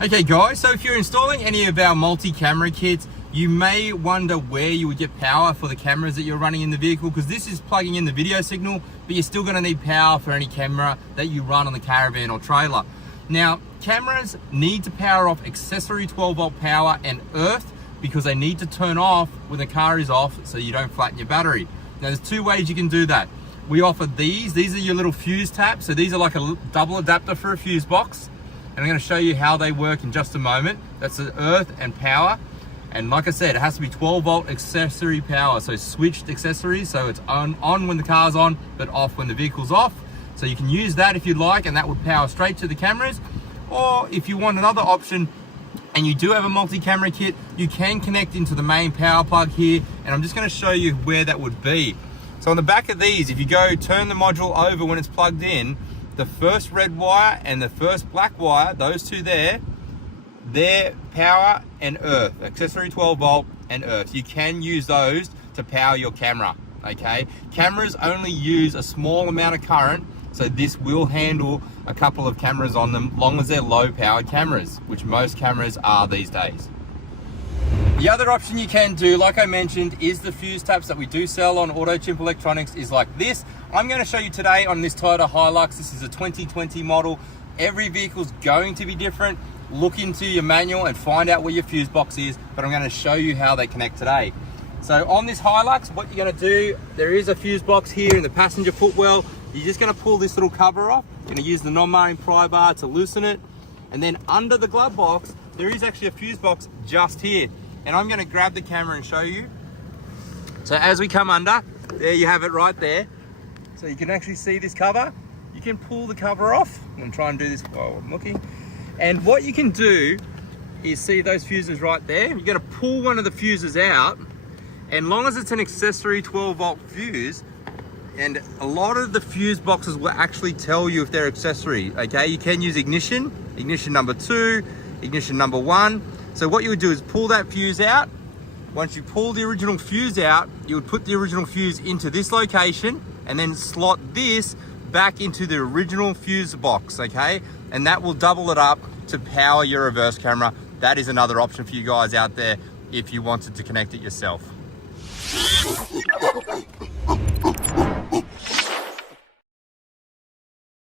Okay guys, so if you're installing any of our multi-camera kits, you may wonder where you would get power for the cameras that you're running in the vehicle, because this is plugging in the video signal, but you're still going to need power for any camera that you run on the caravan or trailer. Now, cameras need to power off accessory 12-volt power and earth because they need to turn off when the car is off so you don't flatten your battery. Now, there's two ways you can do that. We offer these are your little fuse taps. So these are like a double adapter for a fuse box. And I'm going to show you how they work in just a moment. That's the earth and power. And like I said, it has to be 12-volt accessory power. So switched accessories, so it's on when the car's on, but off when the vehicle's off. So you can use that if you'd like, and that would power straight to the cameras. Or if you want another option, and you do have a multi-camera kit, you can connect into the main power plug here. And I'm just going to show you where that would be. So on the back of these, if you go turn the module over when it's plugged in, the first red wire and the first black wire, those two there, they're power and earth, accessory 12-volt and earth. You can use those to power your camera, okay? Cameras only use a small amount of current, so this will handle a couple of cameras on them, long as they're low-powered cameras, which most cameras are these days. The other option you can do, like I mentioned, is the fuse taps that we do sell on AutoChimp Electronics is like this. I'm going to show you today on this Toyota Hilux. This is a 2020 model. Every vehicle's going to be different. Look into your manual and find out where your fuse box is, but I'm going to show you how they connect today. So on this Hilux, what you're going to do, there is a fuse box here in the passenger footwell. You're just going to pull this little cover off. You're going to use the non-marine pry bar to loosen it. And then under the glove box, there is actually a fuse box just here. And I'm going to grab the camera and show you. So as we come under, there you have it right there. So you can actually see this cover. You can pull the cover off. I'm going to try and do this while I'm looking. And what you can do is see those fuses right there. You're going to pull one of the fuses out. And long as it's an accessory 12-volt fuse, and a lot of the fuse boxes will actually tell you if they're accessory, okay? You can use ignition number 2, ignition number 1. So what you would do is pull that fuse out. Once you pull the original fuse out, you would put the original fuse into this location and then slot this back into the original fuse box, okay? And that will double it up to power your reverse camera. That is another option for you guys out there if you wanted to connect it yourself.